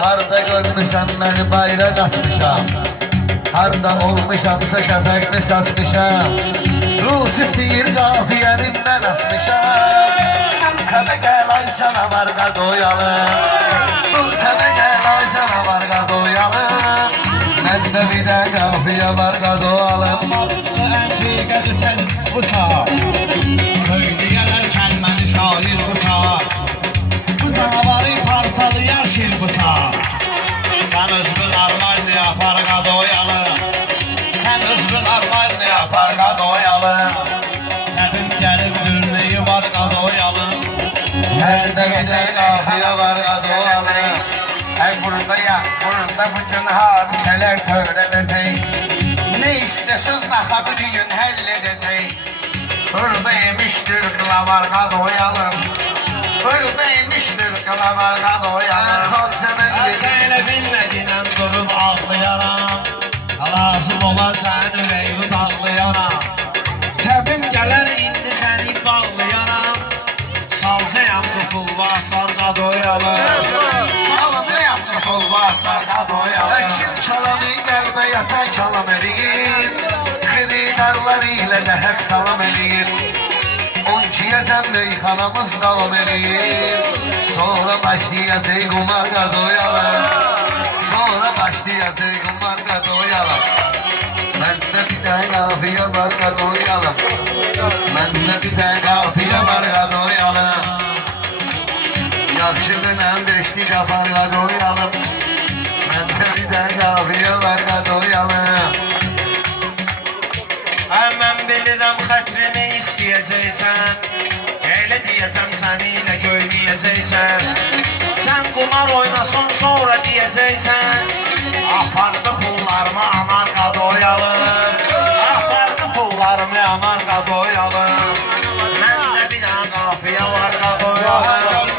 Harda görmüşəm məni bayrak asmışam, harda olmuşamsa şəfəqli saçmışam, Rusif deyir qafiyənimdən asmışam. Dur təbə gəl ay canavarqa doyalım, dur təbə gəl ay canavarqa doyalım, məndə bir də qafiyə var qadoyalım. Əntiqə düşən bu saat, söyləyərlər kəlməni şair bu saat, bu canavarı parçalayar şir bu saat. Sən özbün armayla farqa doyalım, sən özbün armayla farqa doyalım, təbim gəlib gülməyi var qadoyalım, Məndə bir də qafiyə var qadoyalım. Ay buradayım, burada bütün hadiseler törlenecek. Ne istiyorsunuz nakadı bir gün halledecek. Buradaymıştır kılamarga doyalım. Buradaymıştır kılamarga doyalım. Xalq səmən Sənə bilmədinəm durub ağlayaram, lazım olan sənin ürəyini dağlayaram, təbim gələr indi səni bağlayaram, salcayam qıfılva sarqa doyalım, salcayam qıfılva sarqa doyalım. Əkin kəlamı qəlbə yatan kəlam eləyir, xiridarlar ilə də həq salam eləyir. 12-yə meyxanamız davam eləyir, sonra başlayacaq qumarqa doyalım, sonra başlayacaq qumarqa doyalım. Məndə bir də qafiyə var qadoyalım, məndə bir də qafiyə var qadoyalım. Yaxşı dönəm beşli qapar qadoyalım, məndə bir də qafiyə var qadoyalım. Mən bilirəm xətrimi istəyəcəksən,